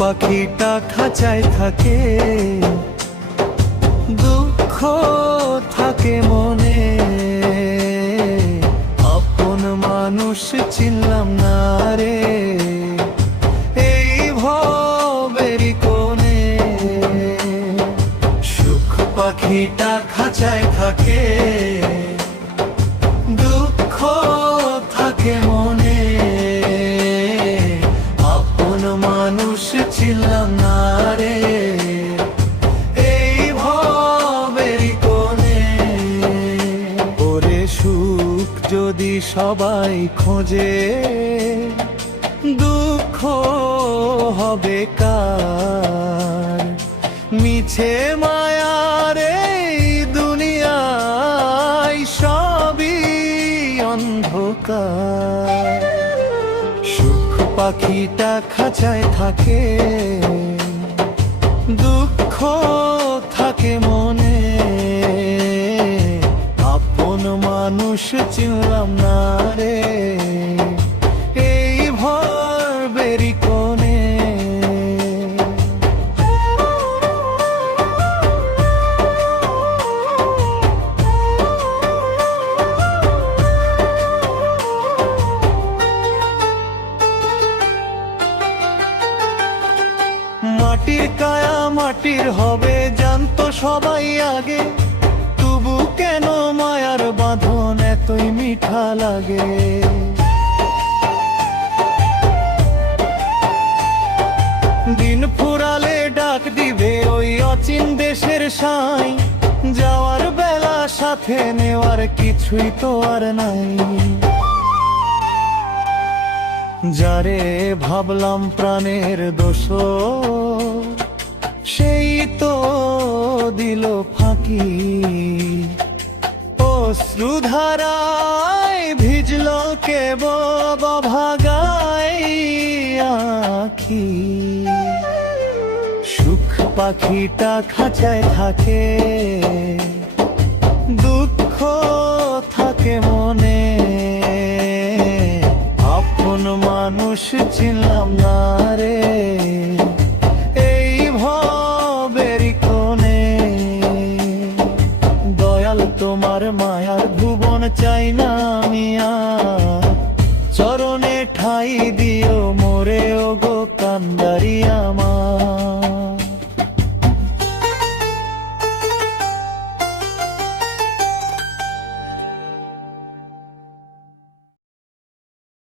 পাখিটা খাঁচায় থাকে, দুঃখ থাকে মনে, আপন মানুষ চিনলাম না রে এই ভবেরই কোণে। সুখ পাখিটা খাঁচায় থাকে, দুঃখ থাকে মনে, আপন মানুষ ছিলাম না রে এই ভবেরই কোণে। ওরে সুখ যদি সবাই খোঁজে, দুঃখ হবে কার? মিছে মায়ার এই দুনিয়ায় সবই অন্ধকার। সুখ পাখিটা খাঁচায় থাকে, দুঃখ থাকে মনে, আপন মানুষ চিনলাম না রে এই ভবেরই কোণে। মাটির কায়া মাটির হবে জানতো সবাই আগে, তবু কেন মায়ার বাঁধন এতই মিঠা লাগে? দিন ফুরালে ডাক দিবে ওই অচিন দেশের সাই, যাওয়ার বেলা সাথে নেওয়ার কিছুই তো আর নাই। যারে ভাবলাম প্রাণের দোসর, সেই তো দিল ফাঁকি, অশ্রুধারায় ভিজল কেবল ভাগাই আখি। সুখ পাখিটা খাঁচায় থাকে, দুঃখ থাকে মনে, আপন মানুষ চিনলাম না রে এই ভবেরই কোণে। দয়াল তোমার মায়ার ভুবন চাই না আমি আর, চরণে ঠাই দিও মোরে ওগো কান্দারি আমার।